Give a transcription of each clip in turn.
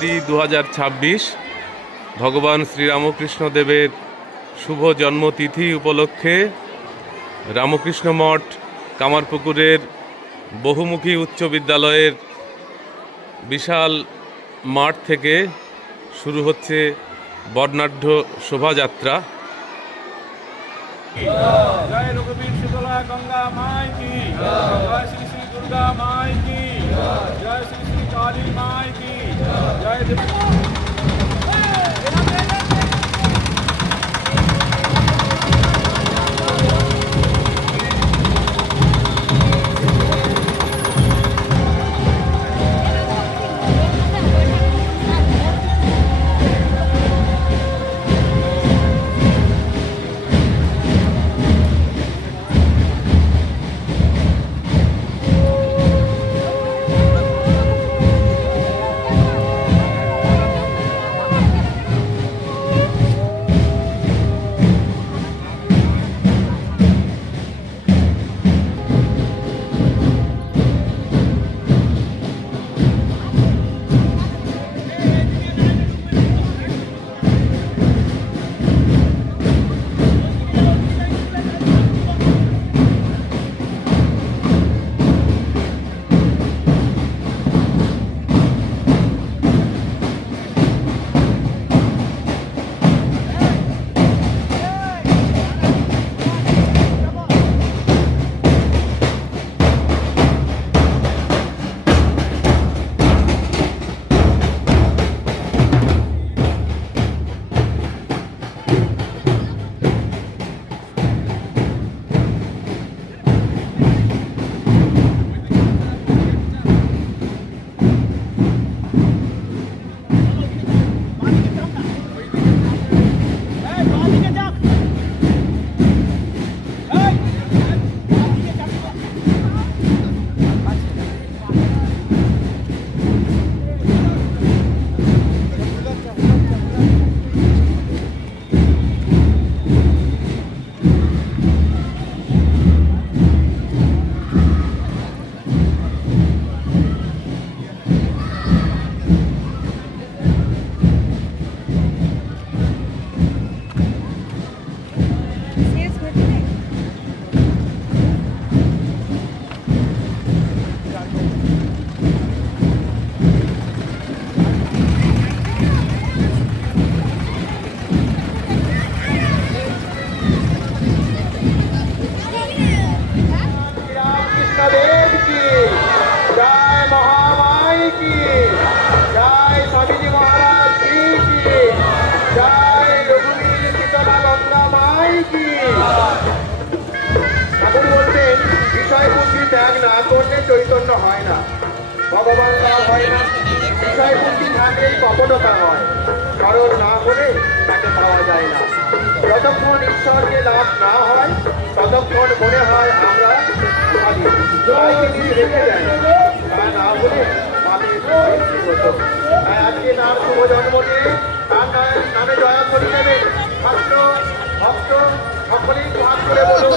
ফেব্রুয়ারি দু ভগবান শ্রীরামকৃষ্ণদেবের শুভ জন্মতিথি উপলক্ষে রামকৃষ্ণ মঠ, কামারপুকুরের বহুমুখী উচ্চ বিদ্যালয়ের বিশাল মাঠ থেকে শুরু হচ্ছে বর্ণাঢ্য শোভাযাত্রা। জয় শ্রী শ্রী দুর্গা জয় Shri Shri Kali Ya, ya, ya. তাকে তার নামে জয়া করে নেবে। ছাত্র ভক্ত সকলেই পাঠ করে বলুন।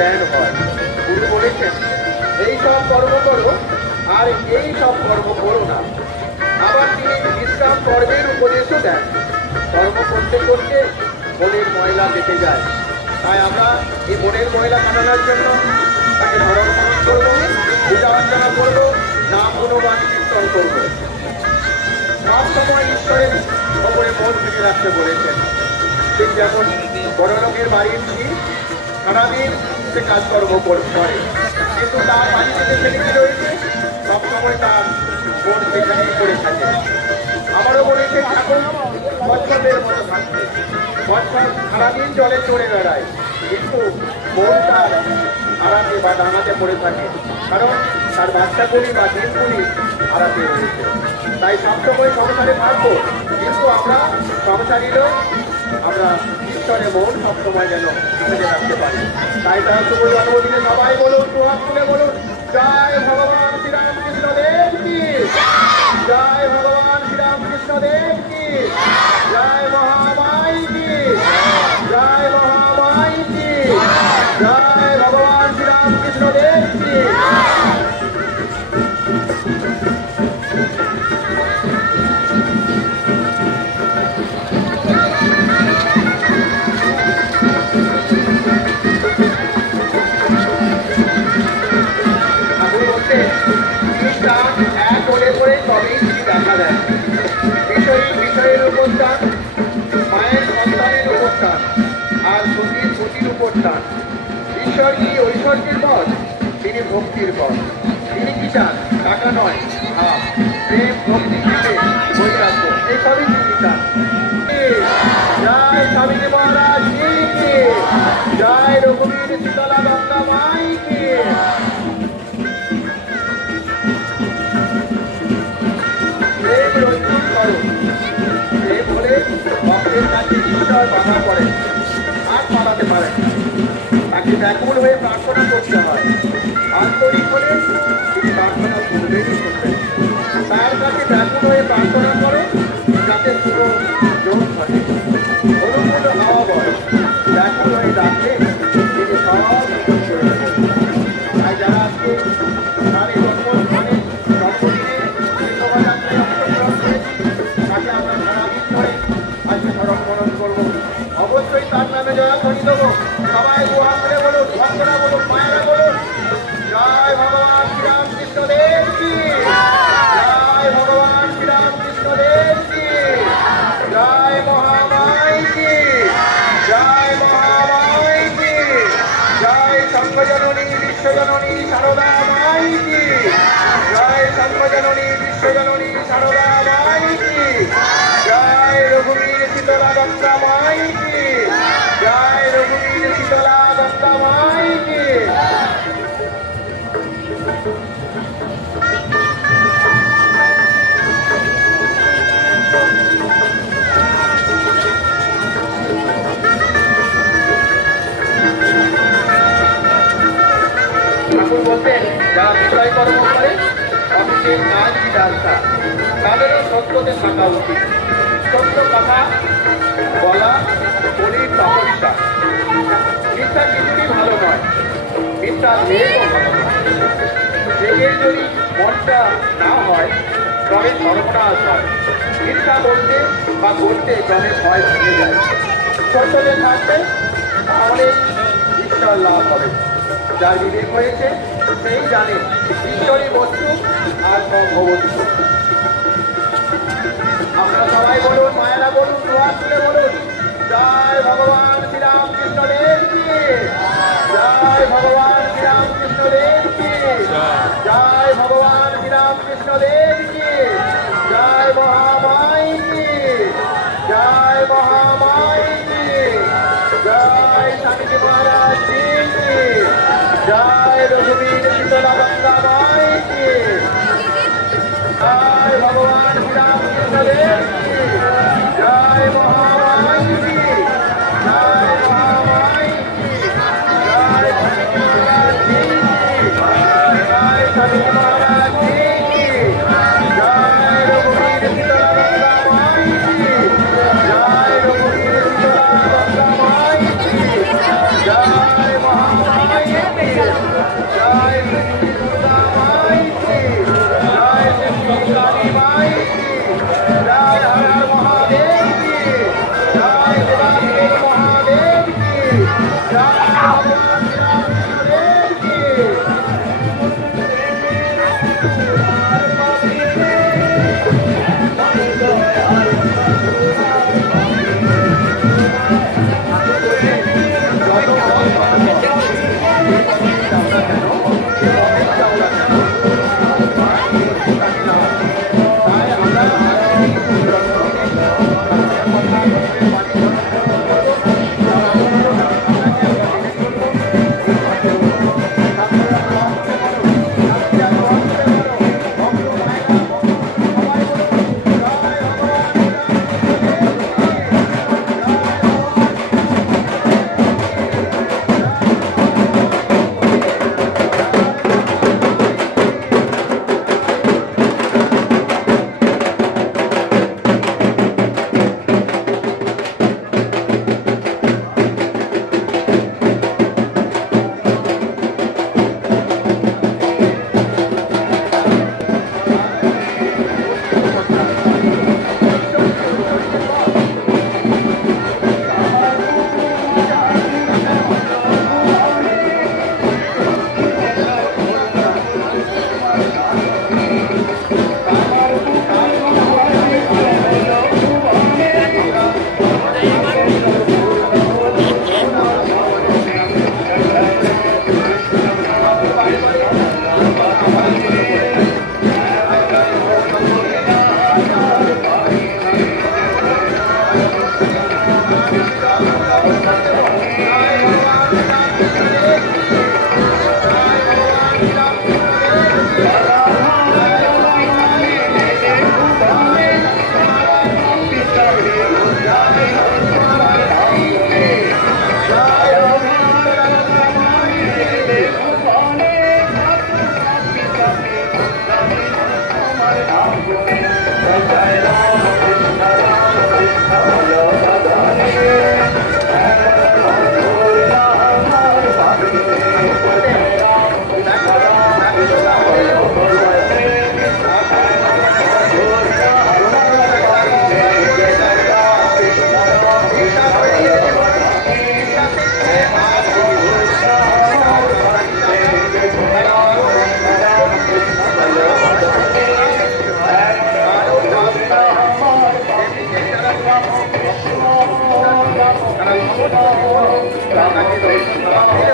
জ্ঞান হয়। উনি বলেছেন, এই সব কর্ম করো, আর এই সব কর্ম করো না। আবার তিনি বিশ্রাম কর্মের উপদেশও দেন। কর্ম করতে করতে মনের ময়লা কেটে যায়। তাই আমরা এই মনের ময়লা কাটানোর জন্য তাকে ধরণপালন করব, পূজা অর্চনা করব, নাম গুণবান কীর্তন করব। সব সময় ঈশ্বরের ওপরে মন থেকে রাখতে বলেছেন। ঠিক যেমন বড়লোকের বাড়ির সারাদিন সে কাজকর্ম করে কিন্তু তার বাড়িতে ছেলে কি রয়েছে, সবসময় তার মন সেখানে পড়ে থাকে। আমারও বলেছে ঠাকুর বছরের মতো থাকতে বজ্র সারাদিন জলে চড়ে বেড়ায়, কিন্তু বোন তার আড়াতে বা ডানাতে পড়ে থাকে। কারণ তার বাচ্চাগুলি বা দিনগুলি আড়াতে রয়েছে। তাই সবসময় সংসারে থাকব, কিন্তু আমরা সংসারীরও আমরা অনুষ্ঠানে মন সবসময় যেন খুঁজে রাখতে পারে। তাই তার শুভ জন্মদিনে সবাই বলুন প্রভাব তুলে বলুন, জয় ভগবান শ্রীরামকৃষ্ণ দেব কি? জয় ভগবান শ্রীরামকৃষ্ণ দেব কি? করতে হয় আন্তরিক হলে তিনি প্রার্থনা করবেন তার ব্যর্থ হয়ে প্রার্থনা করো। ব্যবসায় কর্ম করে অফিসের কাজ রাস্তা তাদেরও সত্যতে থাকা উচিত। সত্য কথা, বলা শরীর তপস্যা। মিথ্যা কিছুই ভালো নয়, মিথ্যা মেয়েও ভালো নয়। যদি মনটা না হয়, তবে সর্বনাশ হয়। মিথ্যা বলতে বা করতে ক্রমে ভয় ভেঙে যায়। সত্যতে থাকবে তাহলে ঈশ্বর লাভ হবে। যার বিবেক হয়েছে সেই জানে ঈশ্বরী বস্তু আর সম্ভবতী আমরা সবাই বলুন, মায়েরা বলুন তুলে বলুন, জয় ভগবান শ্রীরামকৃষ্ণ দেব কি? জয় ভগবান Thank you.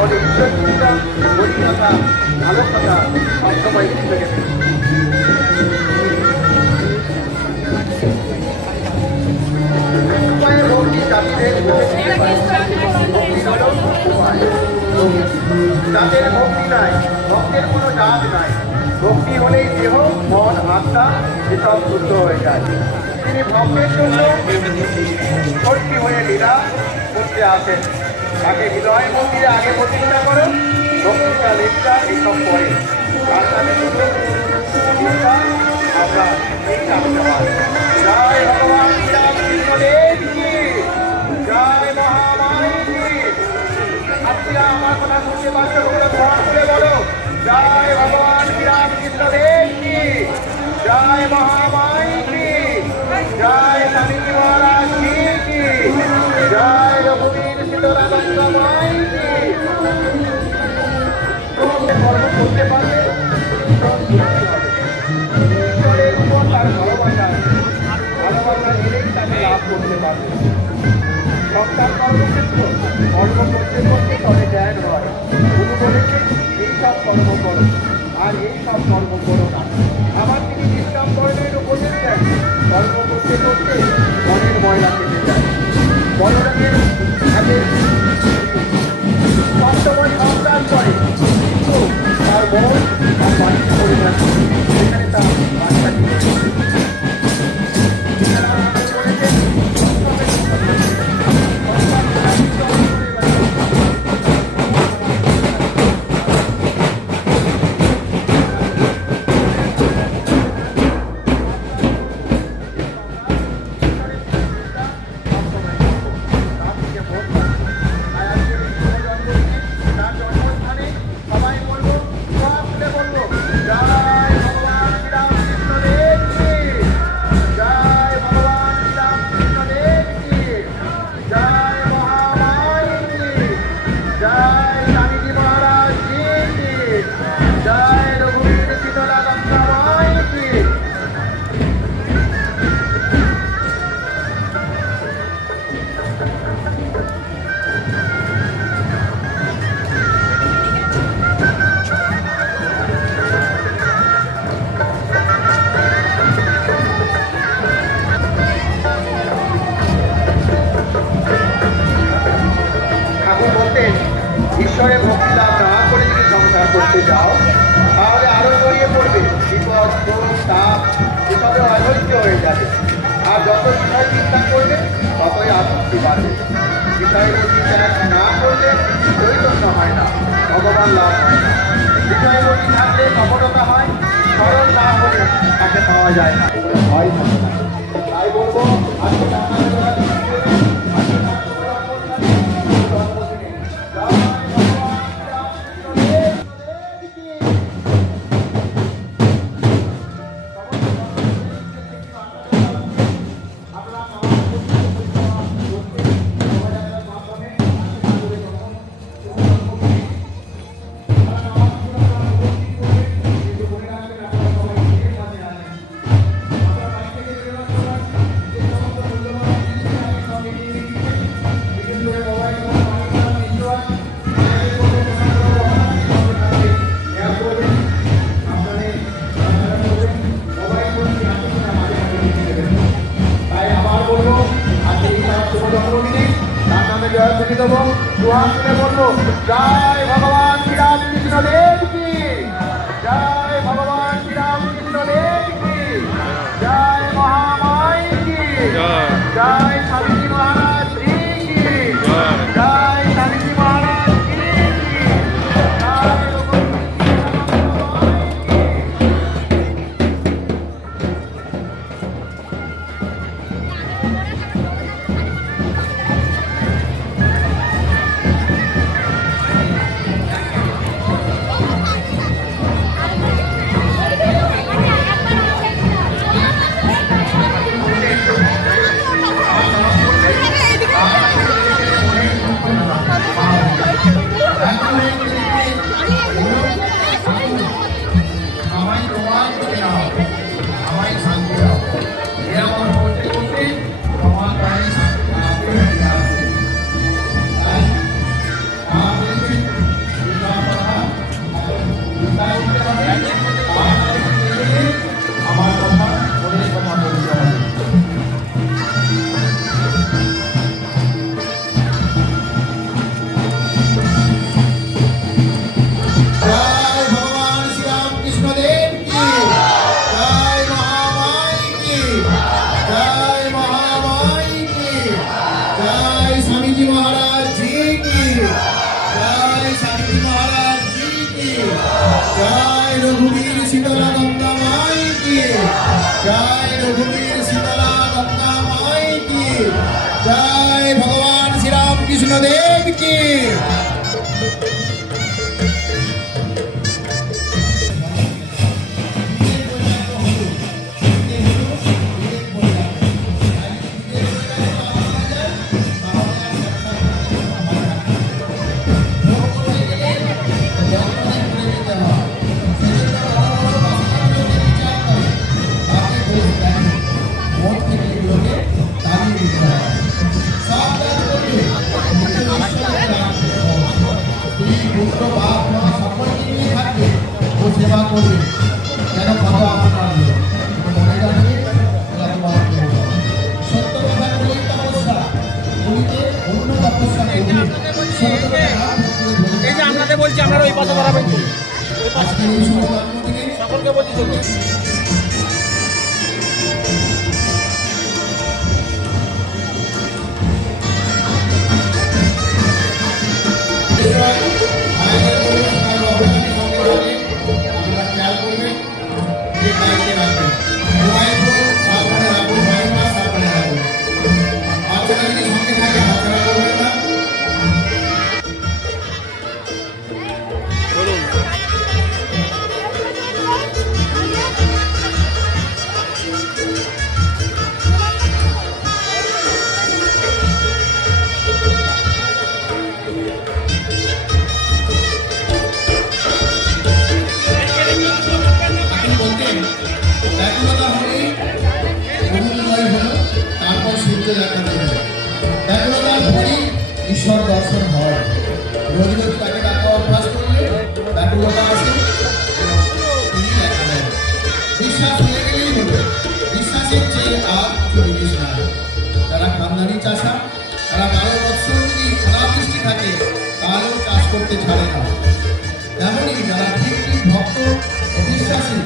তাহলে ঈশ্বর চিন্তা ওই কথা ভালো কথা সবসময় হলো উপায় যাদের ভক্তি নাই, ভক্তের কোনো জাত নাই। ভক্তি হলেই দেহ, মন, আত্মা, এসব শুদ্ধ হয়ে যায়। তিনি ভক্তের জন্য ভর্তি হয়ে লীলা করতে আসেন। তাকে হৃদয় মন্দিরে আগে প্রতিষ্ঠা করো। ভক্তিটা লেখা এইসব জয় জয় করে জয় ভগবান জয় স্বামী মহারাজ জয় রঘুবীর সংসার কর্মক্ষেত্র কর্ম করতে করতে তবে জ্ঞান হয় গুরু বলেছেন এই সব কর্ম করো আর এই সব কর্ম করো না আবার তিনি বিশ্রাম কর্মের উপদেশ দেন কর্ম করতে করতে ধানির চাষা, তারা বারো বছর যদি খারাপ বৃষ্টি থাকে, তাহলেও চাষ করতে ছাড়ে না। তেমনই যারা ঠিক ঠিক ভক্ত, অবিশ্বাসী,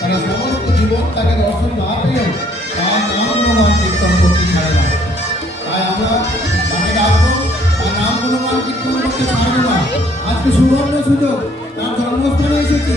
তারা সমস্ত জীবন তাকে দর্শন না পেয়েও তার নাম গুণমান কীর্তন করতে ছাড়ে না। তাই আমরা তাকে ডাকব, তার নাম গুণমান কীর্তন করতে ছাড়বো না। আজকে সুবর্ণ সুযোগ, তার জন্মস্থানে এসেছি।